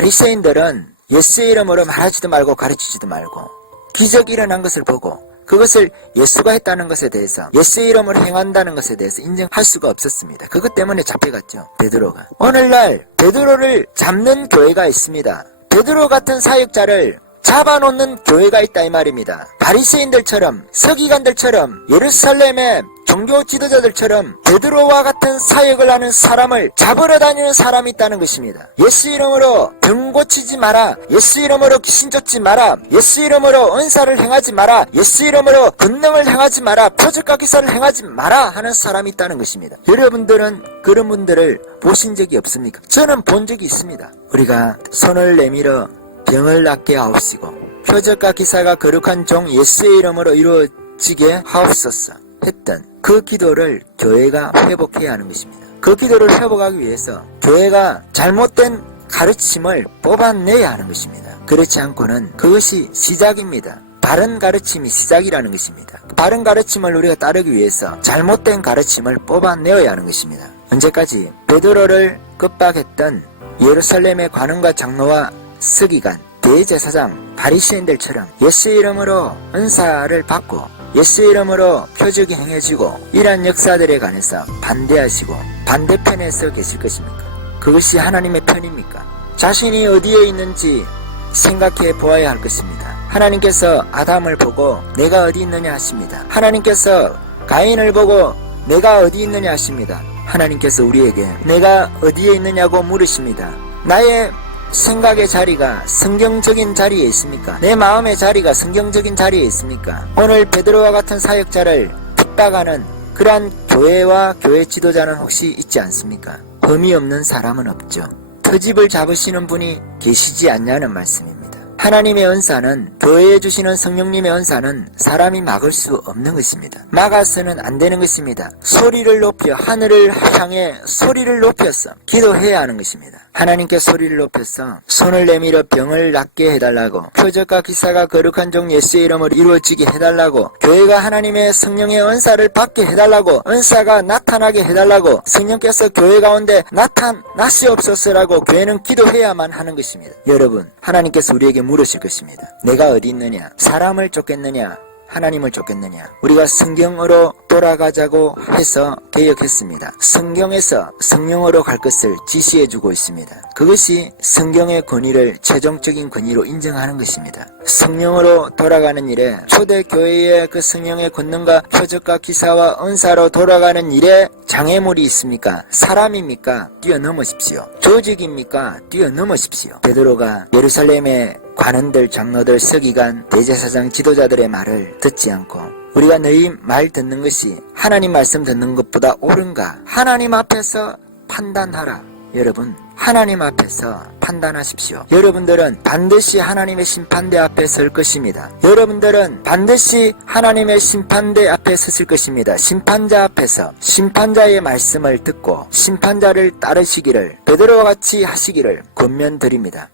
바리새인들은 예수의 이름으로 말하지도 말고 가르치지도 말고 기적이 일어난 것을 보고 그것을 예수가 했다는 것에 대해서 예수의 이름으로 행한다는 것에 대해서 인정할 수가 없었습니다. 그것 때문에 잡혀갔죠. 베드로가. 오늘날 베드로를 잡는 교회가 있습니다. 베드로 같은 사역자를 잡아놓는 교회가 있다 이 말입니다. 바리새인들처럼 서기관들처럼 예루살렘의 종교 지도자들처럼 베드로와 같은 사역을 하는 사람을 잡으러 다니는 사람이 있다는 것입니다. 예수 이름으로 병 고치지 마라. 예수 이름으로 귀신 쫓지 마라. 예수 이름으로 은사를 행하지 마라. 예수 이름으로 권능을 행하지 마라. 표적과 기사를 행하지 마라 하는 사람이 있다는 것입니다. 여러분들은 그런 분들을 보신 적이 없습니까? 저는 본 적이 있습니다. 우리가 손을 내밀어 병을 낫게 하옵시고 표적과 기사가 거룩한 종 예수의 이름으로 이루어지게 하옵소서 했던 그 기도를 교회가 회복해야 하는 것입니다. 그 기도를 회복하기 위해서 교회가 잘못된 가르침을 뽑아내야 하는 것입니다. 그렇지 않고는 그것이 시작입니다. 바른 가르침이 시작이라는 것입니다. 바른 가르침을 우리가 따르기 위해서 잘못된 가르침을 뽑아내어야 하는 것입니다. 언제까지? 베드로를 급박했던 예루살렘의 관원과 장로와 서기관, 대제사장, 바리새인들처럼 예수의 이름으로 은사를 받고 예수의 이름으로 표적이 행해지고 이러한 역사들에 관해서 반대하시고 반대편에 서 계실 것입니까? 그것이 하나님의 편입니까? 자신이 어디에 있는지 생각해 보아야 할 것입니다. 하나님께서 아담을 보고 내가 어디 있느냐 하십니다. 하나님께서 가인을 보고 내가 어디 있느냐 하십니다. 하나님께서 우리에게 내가 어디에 있느냐고 물으십니다. 나의 생각의 자리가 성경적인 자리에 있습니까? 내 마음의 자리가 성경적인 자리에 있습니까? 오늘 베드로와 같은 사역자를 핍박하는 그러한 교회와 교회 지도자는 혹시 있지 않습니까? 흠이 없는 사람은 없죠. 터집을 잡으시는 분이 계시지 않냐는 말씀입니다. 하나님의 은사는, 교회에 주시는 성령님의 은사는 사람이 막을 수 없는 것입니다. 막아서는 안 되는 것입니다. 소리를 높여 하늘을 향해 소리를 높여서 기도해야 하는 것입니다. 하나님께 소리를 높여서 손을 내밀어 병을 낫게 해달라고, 표적과 기사가 거룩한 종 예수의 이름으로 이루어지게 해달라고, 교회가 하나님의 성령의 은사를 받게 해달라고, 은사가 나타나게 해달라고, 성령께서 교회 가운데 나타나시옵소서라고 교회는 기도해야만 하는 것입니다. 여러분, 하나님께서 우리에게 물으실 것입니다. 내가 어디 있느냐? 사람을 쫓겠느냐? 하나님을 쫓겠느냐? 우리가 성경으로 돌아가자고 해서 개혁했습니다. 성경에서 성령으로 갈 것을 지시해주고 있습니다. 그것이 성경의 권위를 최종적인 권위로 인정하는 것입니다. 성령으로 돌아가는 일에, 초대교회의 그 성령의 권능과 표적과 기사와 은사로 돌아가는 일에 장애물이 있습니까? 사람입니까? 뛰어넘으십시오. 조직입니까? 뛰어넘으십시오. 베드로가 예루살렘의 관원들, 장로들, 서기관, 대제사장, 지도자들의 말을 듣지 않고 우리가 너희 말 듣는 것이 하나님 말씀 듣는 것보다 옳은가? 하나님 앞에서 판단하라. 여러분, 하나님 앞에서 판단하십시오. 여러분들은 반드시 하나님의 심판대 앞에 설 것입니다. 여러분들은 반드시 하나님의 심판대 앞에 섰을 것입니다. 심판자 앞에서 심판자의 말씀을 듣고 심판자를 따르시기를, 베드로와 같이 하시기를 권면드립니다.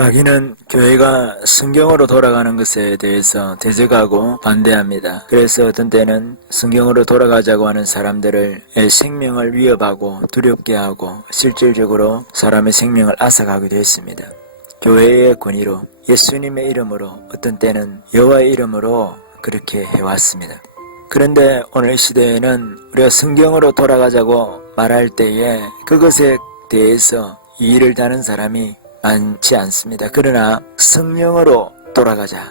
마귀는 교회가 성경으로 돌아가는 것에 대해서 대적하고 반대합니다. 그래서 어떤 때는 성경으로 돌아가자고 하는 사람들의 생명을 위협하고 두렵게 하고 실질적으로 사람의 생명을 앗아가기도 했습니다. 교회의 권위로, 예수님의 이름으로, 어떤 때는 여호와의 이름으로 그렇게 해왔습니다. 그런데 오늘 시대에는 우리가 성경으로 돌아가자고 말할 때에 그것에 대해서 이의를 다는 사람이 많지 않습니다. 그러나 성령으로 돌아가자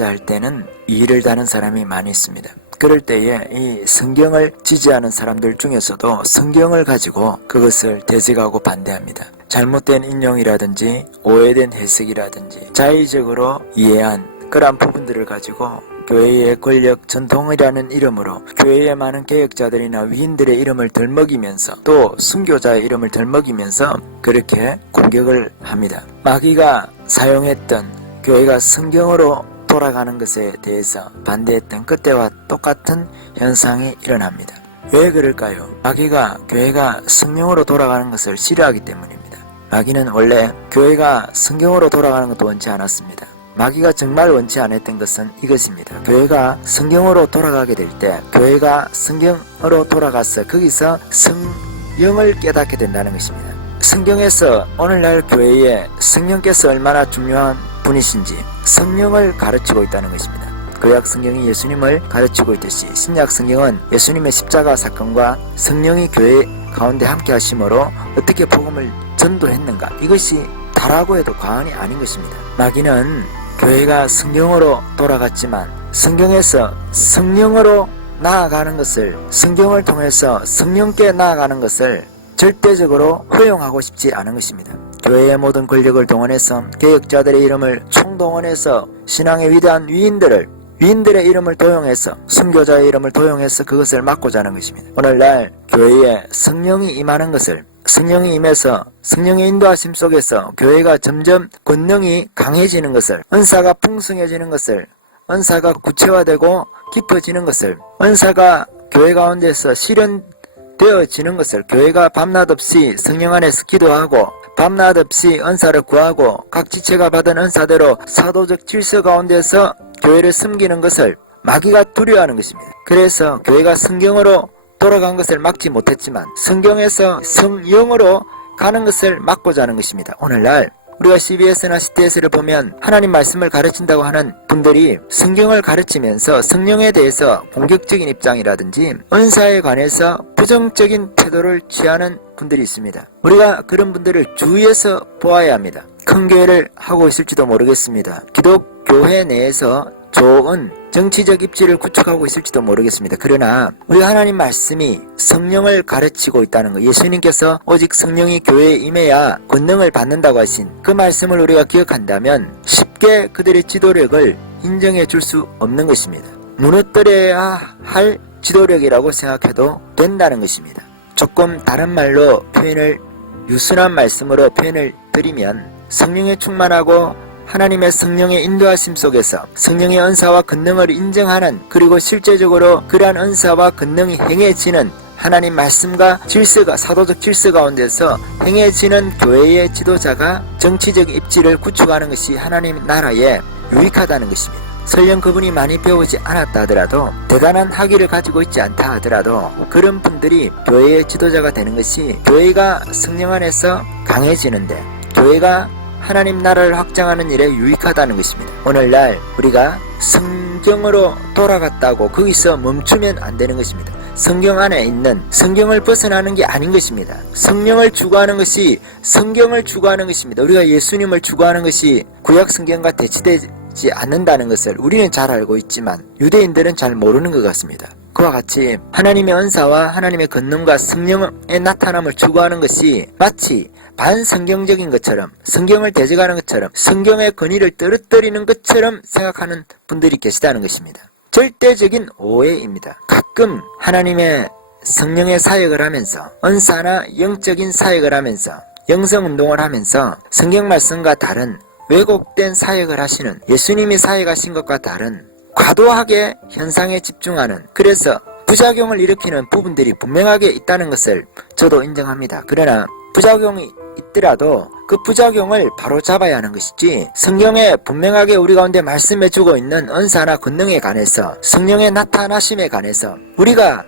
할 때는 이의를 다는 사람이 많이 있습니다. 그럴 때에 이 성경을 지지하는 사람들 중에서도 성경을 가지고 그것을 대적하고 반대합니다. 잘못된 인용이라든지 오해된 해석이라든지 자의적으로 이해한 그러한 부분들을 가지고 교회의 권력 전통이라는 이름으로 교회의 많은 개혁자들이나 위인들의 이름을 덜먹이면서 또 순교자의 이름을 덜먹이면서 그렇게 공격을 합니다. 마귀가 사용했던 교회가 성경으로 돌아가는 것에 대해서 반대했던 그때와 똑같은 현상이 일어납니다. 왜 그럴까요? 마귀가 교회가 성령으로 돌아가는 것을 싫어하기 때문입니다. 마귀는 원래 교회가 성경으로 돌아가는 것도 원치 않았습니다. 마귀가 정말 원치 않았던 것은 이것입니다. 교회가 성경으로 돌아가게 될 때, 교회가 성경으로 돌아가서 거기서 성령을 깨닫게 된다는 것입니다. 성경에서 오늘날 교회에 성령께서 얼마나 중요한 분이신지 성령을 가르치고 있다는 것입니다. 구약 성경이 예수님을 가르치고 있듯이 신약 성경은 예수님의 십자가 사건과 성령이 교회 가운데 함께 하심으로 어떻게 복음을 전도했는가, 이것이 다라고 해도 과언이 아닌 것입니다. 마귀는 교회가 성경으로 돌아갔지만 성경에서 성령으로 나아가는 것을, 성경을 통해서 성령께 나아가는 것을 절대적으로 허용하고 싶지 않은 것입니다. 교회의 모든 권력을 동원해서 개혁자들의 이름을 총동원해서 신앙의 위대한 위인들의 이름을 도용해서, 선교자의 이름을 도용해서 그것을 막고자 하는 것입니다. 오늘날 교회에 성령이 임하는 것을, 성령이 임해서 성령의 인도하심 속에서 교회가 점점 권능이 강해지는 것을, 은사가 풍성해지는 것을, 은사가 구체화되고 깊어지는 것을, 은사가 교회 가운데서 실현되어지는 것을, 교회가 밤낮 없이 성령 안에서 기도하고 밤낮 없이 은사를 구하고 각 지체가 받은 은사대로 사도적 질서 가운데서 교회를 섬기는 것을 마귀가 두려워하는 것입니다. 그래서 교회가 성경으로 돌아간 것을 막지 못했지만 성경에서 성령으로 가는 것을 막고자 하는 것입니다. 오늘날 우리가 CBS나 CTS를 보면 하나님 말씀을 가르친다고 하는 분들이 성경을 가르치면서 성령에 대해서 공격적인 입장이라든지 은사에 관해서 부정적인 태도를 취하는 분들이 있습니다. 우리가 그런 분들을 주의해서 보아야 합니다. 큰 교회를 하고 있을지도 모르겠습니다. 기독교회 내에서 좋은 정치적 입지를 구축하고 있을지도 모르겠습니다. 그러나 우리 하나님 말씀이 성령을 가르치고 있다는 것, 예수님께서 오직 성령이 교회에 임해야 권능을 받는다고 하신 그 말씀을 우리가 기억한다면 쉽게 그들의 지도력을 인정해 줄 수 없는 것입니다. 무너뜨려야 할 지도력이라고 생각해도 된다는 것입니다. 조금 다른 말로 표현을, 유순한 말씀으로 표현을 드리면 성령에 충만하고 하나님의 성령의 인도하심 속에서 성령의 은사와 권능을 인정하는, 그리고 실제적으로 그러한 은사와 권능이 행해지는 하나님 말씀과 질서가, 사도적 질서 가운데서 행해지는 교회의 지도자가 정치적 입지를 구축하는 것이 하나님 나라에 유익하다는 것입니다. 설령 그분이 많이 배우지 않았다 하더라도, 대단한 학위를 가지고 있지 않다 하더라도 그런 분들이 교회의 지도자가 되는 것이 교회가 성령 안에서 강해지는데, 교회가 하나님 나라를 확장하는 일에 유익하다는 것입니다. 오늘날 우리가 성경으로 돌아갔다고 거기서 멈추면 안 되는 것입니다. 성경 안에 있는, 성경을 벗어나는 게 아닌 것입니다. 성령을 추구하는 것이 성경을 추구하는 것입니다. 우리가 예수님을 추구하는 것이 구약 성경과 대치되지 않는다는 것을 우리는 잘 알고 있지만 유대인들은 잘 모르는 것 같습니다. 그와 같이 하나님의 은사와 하나님의 권능과 성령의 나타남을 추구하는 것이 마치 반성경적인 것처럼, 성경을 대적하는 것처럼, 성경의 권위를 떨어뜨리는 것처럼 생각하는 분들이 계시다는 것입니다. 절대적인 오해입니다. 가끔 하나님의 성령의 사역을 하면서, 은사나 영적인 사역을 하면서, 영성운동을 하면서 성경 말씀과 다른 왜곡된 사역을 하시는, 예수님이 사역하신 것과 다른 과도하게 현상에 집중하는, 그래서 부작용을 일으키는 부분들이 분명하게 있다는 것을 저도 인정합니다. 그러나 부작용이 있더라도 그 부작용을 바로 잡아야 하는 것이지, 성경에 분명하게 우리 가운데 말씀해주고 있는 은사나 권능에 관해서, 성령의 나타나심에 관해서 우리가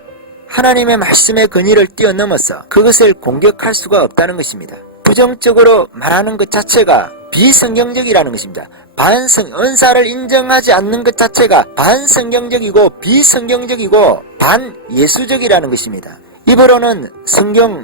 하나님의 말씀의 권위를 뛰어넘어서 그것을 공격할 수가 없다는 것입니다. 부정적으로 말하는 것 자체가 비성경적이라는 것입니다. 은사를 인정하지 않는 것 자체가 반성경적이고 비성경적이고 반예수적이라는 것입니다. 입으로는 성경,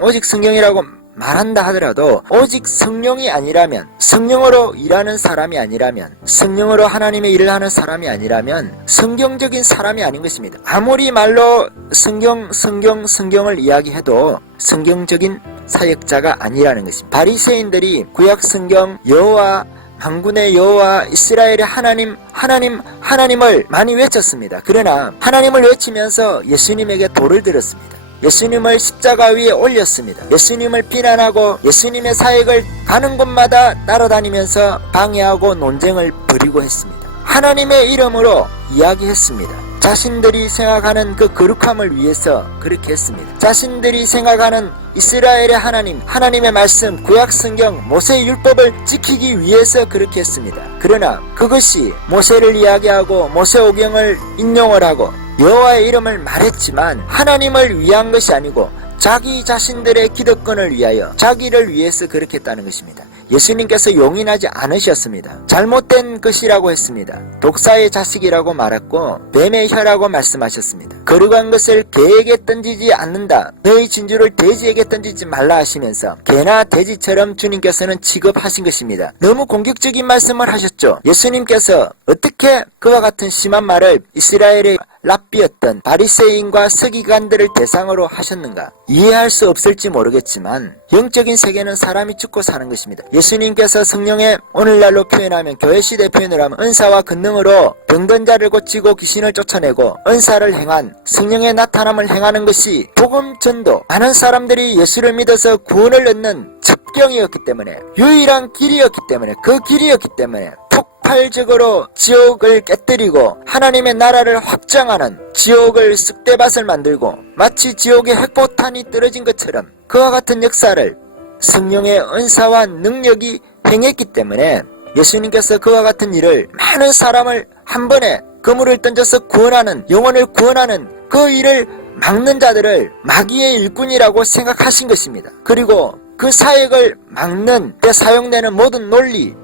오직 성경이라고 말한다 하더라도 오직 성령이 아니라면, 성령으로 일하는 사람이 아니라면, 성령으로 하나님의 일을 하는 사람이 아니라면 성경적인 사람이 아닌 것입니다. 아무리 말로 성경을 이야기해도 성경적인 사역자가 아니라는 것입니다. 바리새인들이 구약 성경 여호와, 만군의 여호와, 이스라엘의 하나님을 많이 외쳤습니다. 그러나 하나님을 외치면서 예수님에게 돌을 들었습니다. 예수님을 십자가 위에 올렸습니다. 예수님을 비난하고 예수님의 사역을 가는 곳마다 따라다니면서 방해하고 논쟁을 벌이고 했습니다. 하나님의 이름으로 이야기했습니다. 자신들이 생각하는 그 거룩함을 위해서 그렇게 했습니다. 자신들이 생각하는 이스라엘의 하나님, 하나님의 말씀, 구약 성경, 모세의 율법을 지키기 위해서 그렇게 했습니다. 그러나 그것이 모세를 이야기하고 모세오경을 인용을 하고 여호와의 이름을 말했지만 하나님을 위한 것이 아니고 자기 자신들의 기득권을 위하여 자기를 위해서 그렇게 했다는 것입니다. 예수님께서 용인하지 않으셨습니다. 잘못된 것이라고 했습니다. 독사의 자식이라고 말했고 뱀의 혀라고 말씀하셨습니다. 거룩한 것을 개에게 던지지 않는다. 너희 진주를 돼지에게 던지지 말라 하시면서 개나 돼지처럼 주님께서는 취급하신 것입니다. 너무 공격적인 말씀을 하셨죠. 예수님께서 어떻게 그와 같은 심한 말을 이스라엘의 랍비였던 바리새인과 서기관들을 대상으로 하셨는가? 이해할 수 없을지 모르겠지만 영적인 세계는 사람이 죽고 사는 것입니다. 예수님께서 성령의 오늘날로 표현하면 교회시대 표현을 하면 은사와 권능으로 병든 자를 고치고 귀신을 쫓아내고 은사를 행한 성령의 나타남을 행하는 것이 복음 전도, 많은 사람들이 예수를 믿어서 구원을 얻는 첩경이었기 때문에 유일한 길이었기 때문에 그 길이었기 때문에 폭발적으로 지옥을 깨뜨리고 하나님의 나라를 확장하는 지옥을 쑥대밭을 만들고 마치 지옥에 핵포탄이 떨어진 것처럼 그와 같은 역사를 성령의 은사와 능력이 행했기 때문에 예수님께서 그와 같은 일을 많은 사람을 한 번에 그물을 던져서 구원하는, 영혼을 구원하는 그 일을 막는 자들을 마귀의 일꾼이라고 생각하신 것입니다. 그리고 그 사역을 막는 때 사용되는 모든 논리,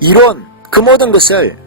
이론, 그 모든 것을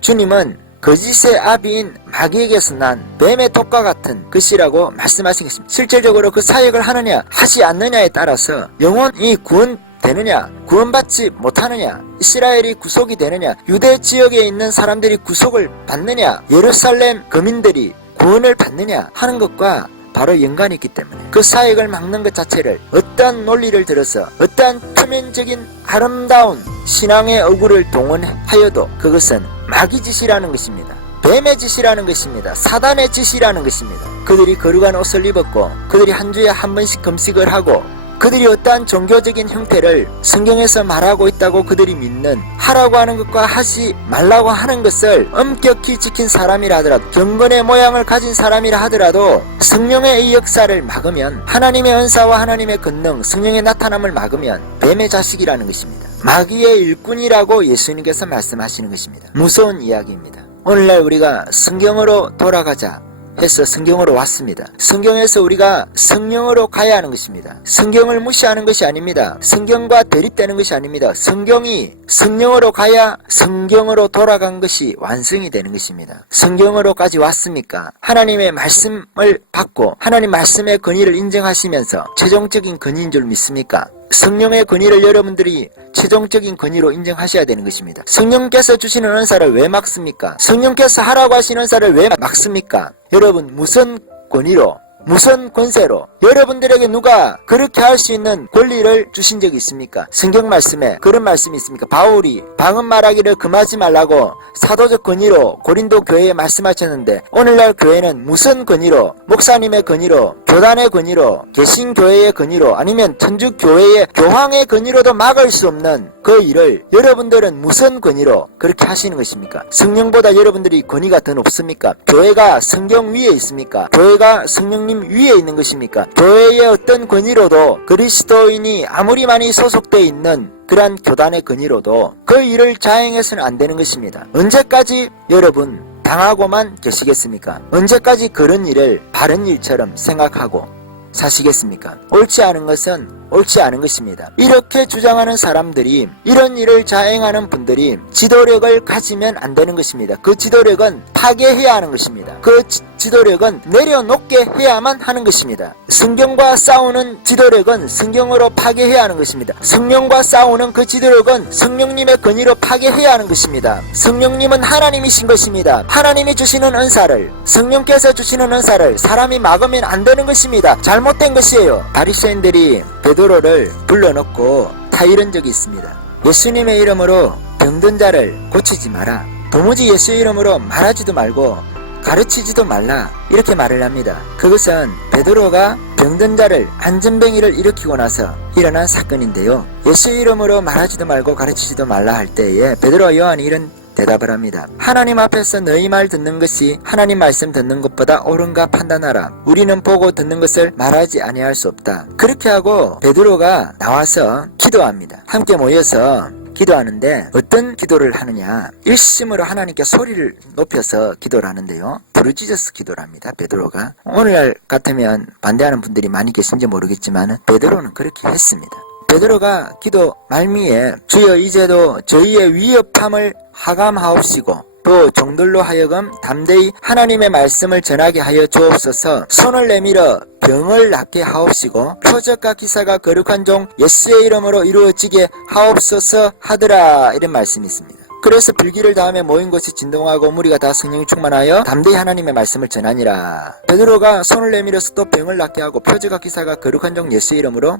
주님은 거짓의 아비인 마귀에게서 난 뱀의 독과 같은 것이라고 말씀하신 것입니다. 실질적으로 그 사역을 하느냐 하지 않느냐에 따라서 영혼이 구원되느냐 구원받지 못하느냐, 이스라엘이 구속이 되느냐, 유대 지역에 있는 사람들이 구속을 받느냐, 예루살렘 거민들이 구원을 받느냐 하는 것과 바로 연관이 있기 때문에 그 사역을 막는 것 자체를 어떠한 논리를 들어서 어떠한 표면적인 아름다운 신앙의 어구를 동원하여도 그것은 마귀 짓이라는 것입니다. 뱀의 짓이라는 것입니다. 사단의 짓이라는 것입니다. 그들이 거룩한 옷을 입었고 그들이 한 주에 한 번씩 금식을 하고 그들이 어떠한 종교적인 형태를 성경에서 말하고 있다고 그들이 믿는, 하라고 하는 것과 하지 말라고 하는 것을 엄격히 지킨 사람이라 하더라도, 경건의 모양을 가진 사람이라 하더라도 성령의 이 역사를 막으면, 하나님의 은사와 하나님의 권능, 성령의 나타남을 막으면 뱀의 자식이라는 것입니다. 마귀의 일꾼이라고 예수님께서 말씀하시는 것입니다. 무서운 이야기입니다. 오늘날 우리가 성경으로 돌아가자 해서 성경으로 왔습니다. 성경에서 우리가 성령으로 가야 하는 것입니다. 성경을 무시하는 것이 아닙니다. 성경과 대립되는 것이 아닙니다. 성경이 성령으로 가야 성경으로 돌아간 것이 완성이 되는 것입니다. 성경으로까지 왔습니까? 하나님의 말씀을 받고 하나님 말씀의 권위를 인정하시면서 최종적인 권위인 줄 믿습니까? 성령의 권위를 여러분들이 최종적인 권위로 인정하셔야 되는 것입니다. 성령께서 주시는 은사를 왜 막습니까? 성령께서 하라고 하시는 은사를 왜 막습니까? 여러분, 무슨 권위로, 무슨 권세로 여러분들에게 누가 그렇게 할 수 있는 권리를 주신 적이 있습니까? 성경 말씀에 그런 말씀이 있습니까? 바울이 방언 말하기를 금하지 말라고 사도적 권위로 고린도 교회에 말씀하셨는데, 오늘날 교회는 무슨 권위로, 목사님의 권위로, 교단의 권위로, 개신교회의 권위로, 아니면 천주교회의 교황의 권위로도 막을 수 없는 그 일을 여러분들은 무슨 권위로 그렇게 하시는 것입니까? 성령보다 여러분들이 권위가 더 높습니까? 교회가 성경 위에 있습니까? 교회가 성령님 위에 있는 것입니까? 교회의 어떤 권위로도 그리스도인이 아무리 많이 소속되어 있는 그러한 교단의 권위로도 그 일을 자행해서는 안 되는 것입니다. 언제까지 여러분 당하고만 계시겠습니까? 언제까지 그런 일을 바른 일처럼 생각하고 사시겠습니까? 옳지 않은 것은 옳지 않은 것입니다. 이렇게 주장하는 사람들이, 이런 일을 자행하는 분들이 지도력을 가지면 안 되는 것입니다. 그 지도력은 파괴해야 하는 것입니다. 그 지도력은 내려놓게 해야만 하는 것입니다. 성경과 싸우는 지도력은 성경으로 파괴해야 하는 것입니다. 성령과 싸우는 그 지도력은 성령님의 권위로 파괴해야 하는 것입니다. 성령님은 하나님이신 것입니다. 하나님이 주시는 은사를, 성령께서 주시는 은사를 사람이 막으면 안 되는 것입니다. 잘못된 것이에요. 바리새인들이 베드로를 불러놓고 다 이런 적이 있습니다. 예수님의 이름으로 병든 자를 고치지 마라. 도무지 예수 이름으로 말하지도 말고 가르치지도 말라, 이렇게 말을 합니다. 그것은 베드로가 병든 자를, 안전뱅이를 일으키고 나서 일어난 사건인데요. 예수 이름으로 말하지도 말고 가르치지도 말라 할 때에 베드로와 요한이 이런 대답을 합니다. 하나님 앞에서 너희 말 듣는 것이 하나님 말씀 듣는 것보다 옳은가 판단하라. 우리는 보고 듣는 것을 말하지 아니할 수 없다. 그렇게 하고 베드로가 나와서 기도합니다. 함께 모여서 기도하는데 어떤 기도를 하느냐, 일심으로 하나님께 소리를 높여서 기도를 하는데요, 부르짖어서 기도를 합니다. 베드로가. 오늘날 같으면 반대하는 분들이 많이 계신지 모르겠지만 베드로는 그렇게 했습니다. 베드로가 기도 말미에 주여 이제도 저희의 위협함을 하감하옵시고 또 종들로 하여금 담대히 하나님의 말씀을 전하게 하여 주옵소서. 손을 내밀어 병을 낫게 하옵시고 표적과 기사가 거룩한 종 예수의 이름으로 이루어지게 하옵소서 하더라. 이런 말씀이 있습니다. 그래서 불기를 다음에 모인 곳이 진동하고 무리가 다 성령이 충만하여 담대히 하나님의 말씀을 전하니라. 베드로가 손을 내밀어서 또 병을 낫게 하고 표적과 기사가 거룩한 종 예수의 이름으로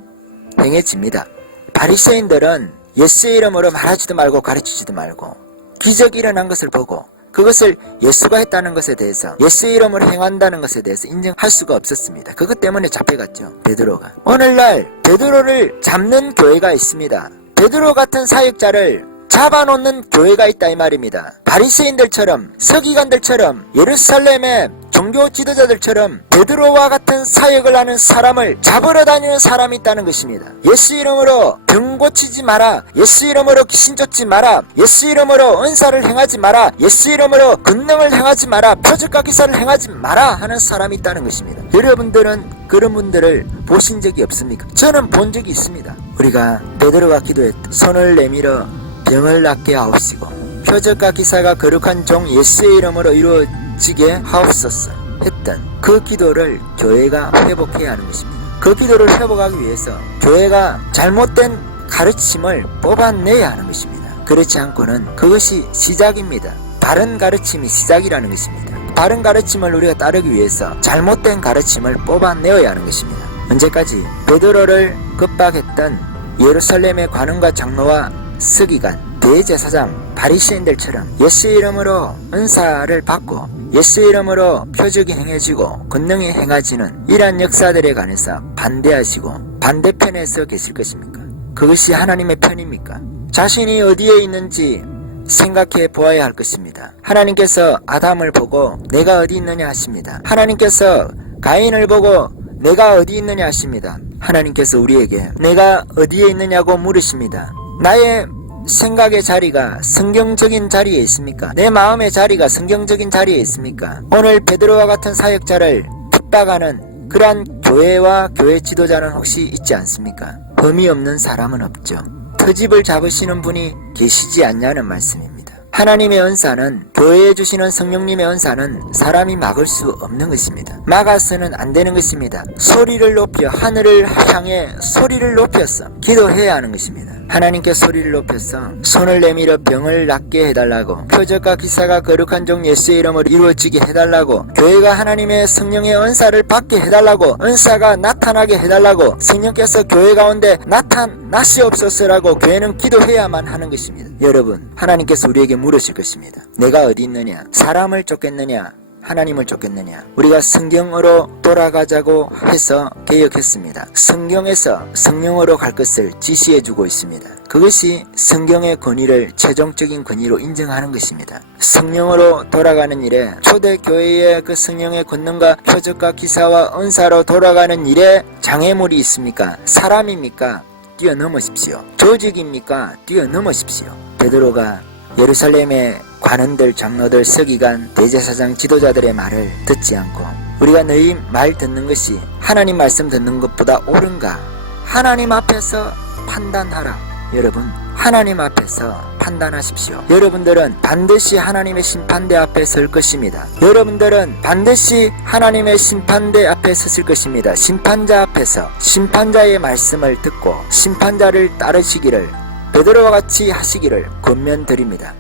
행해집니다. 바리새인들은 예수의 이름으로 말하지도 말고 가르치지도 말고 기적이 일어난 것을 보고 그것을 예수가 했다는 것에 대해서, 예수의 이름으로 행한다는 것에 대해서 인정할 수가 없었습니다. 그것 때문에 잡혀갔죠, 베드로가. 오늘날 베드로를 잡는 교회가 있습니다. 베드로 같은 사역자를 잡아놓는 교회가 있다 이 말입니다. 바리새인들처럼, 서기관들처럼, 예루살렘의 종교 지도자들처럼 베드로와 같은 사역을 하는 사람을 잡으러 다니는 사람이 있다는 것입니다. 예수 이름으로 병 고치지 마라, 예수 이름으로 귀신 쫓지 마라, 예수 이름으로 은사를 행하지 마라, 예수 이름으로 권능을 행하지 마라, 표적과 기사를 행하지 마라 하는 사람이 있다는 것입니다. 여러분들은 그런 분들을 보신 적이 없습니까? 저는 본 적이 있습니다. 우리가 베드로가 기도했다. 손을 내밀어 병을 낫게 하옵시고 표적과 기사가 거룩한 종 예수의 이름으로 이루어지게 하옵소서 했던 그 기도를 교회가 회복해야 하는 것입니다. 그 기도를 회복하기 위해서 교회가 잘못된 가르침을 뽑아내야 하는 것입니다. 그렇지 않고는 그것이 시작입니다. 바른 가르침이 시작이라는 것입니다. 바른 가르침을 우리가 따르기 위해서 잘못된 가르침을 뽑아내어야 하는 것입니다. 언제까지? 베드로를 급박했던 예루살렘의 관원과 장로와 서기관, 대제사장, 바리새인들처럼 예수의 이름으로 은사를 받고 예수의 이름으로 표적이 행해지고 권능이 행해지는 이러한 역사들에 관해서 반대하시고 반대편에 서 계실 것입니까? 그것이 하나님의 편입니까? 자신이 어디에 있는지 생각해 보아야 할 것입니다. 하나님께서 아담을 보고 내가 어디 있느냐 하십니다. 하나님께서 가인을 보고 내가 어디 있느냐 하십니다. 하나님께서 우리에게 내가 어디에 있느냐고 물으십니다. 나의 생각의 자리가 성경적인 자리에 있습니까? 내 마음의 자리가 성경적인 자리에 있습니까? 오늘 베드로와 같은 사역자를 핍박하는 그러한 교회와 교회 지도자는 혹시 있지 않습니까? 흠이 없는 사람은 없죠. 터집을 잡으시는 분이 계시지 않냐는 말씀입니다. 하나님의 은사는, 교회에 주시는 성령님의 은사는 사람이 막을 수 없는 것입니다. 막아서는 안 되는 것입니다. 소리를 높여 하늘을 향해 소리를 높여서 기도해야 하는 것입니다. 하나님께 소리를 높여서 손을 내밀어 병을 낫게 해달라고, 표적과 기사가 거룩한 종 예수의 이름으로 이루어지게 해달라고, 교회가 하나님의 성령의 은사를 받게 해달라고, 은사가 나타나게 해달라고, 성령께서 교회 가운데 나타나시옵소서라고 교회는 기도해야만 하는 것입니다. 여러분, 하나님께서 우리에게 물으실 것입니다. 내가 어디 있느냐? 사람을 쫓겠느냐? 하나님을 쫓겠느냐? 우리가 성경으로 돌아가자고 해서 개혁했습니다. 성경에서 성령으로 갈 것을 지시해주고 있습니다. 그것이 성경의 권위를 최종적인 권위로 인정하는 것입니다. 성령으로 돌아가는 일에, 초대교회의 그 성령의 권능과 표적과 기사와 은사로 돌아가는 일에 장애물이 있습니까? 사람입니까? 뛰어넘으십시오. 조직입니까? 뛰어넘으십시오. 베드로가 예루살렘의 관원들, 장로들, 서기관, 대제사장, 지도자들의 말을 듣지 않고 우리가 너희 말 듣는 것이 하나님 말씀 듣는 것보다 옳은가? 하나님 앞에서 판단하라. 여러분, 하나님 앞에서 판단하십시오. 여러분들은 반드시 하나님의 심판대 앞에 설 것입니다. 여러분들은 반드시 하나님의 심판대 앞에 섰을 것입니다. 심판자 앞에서 심판자의 말씀을 듣고 심판자를 따르시기를, 베드로와 같이 하시기를 권면드립니다.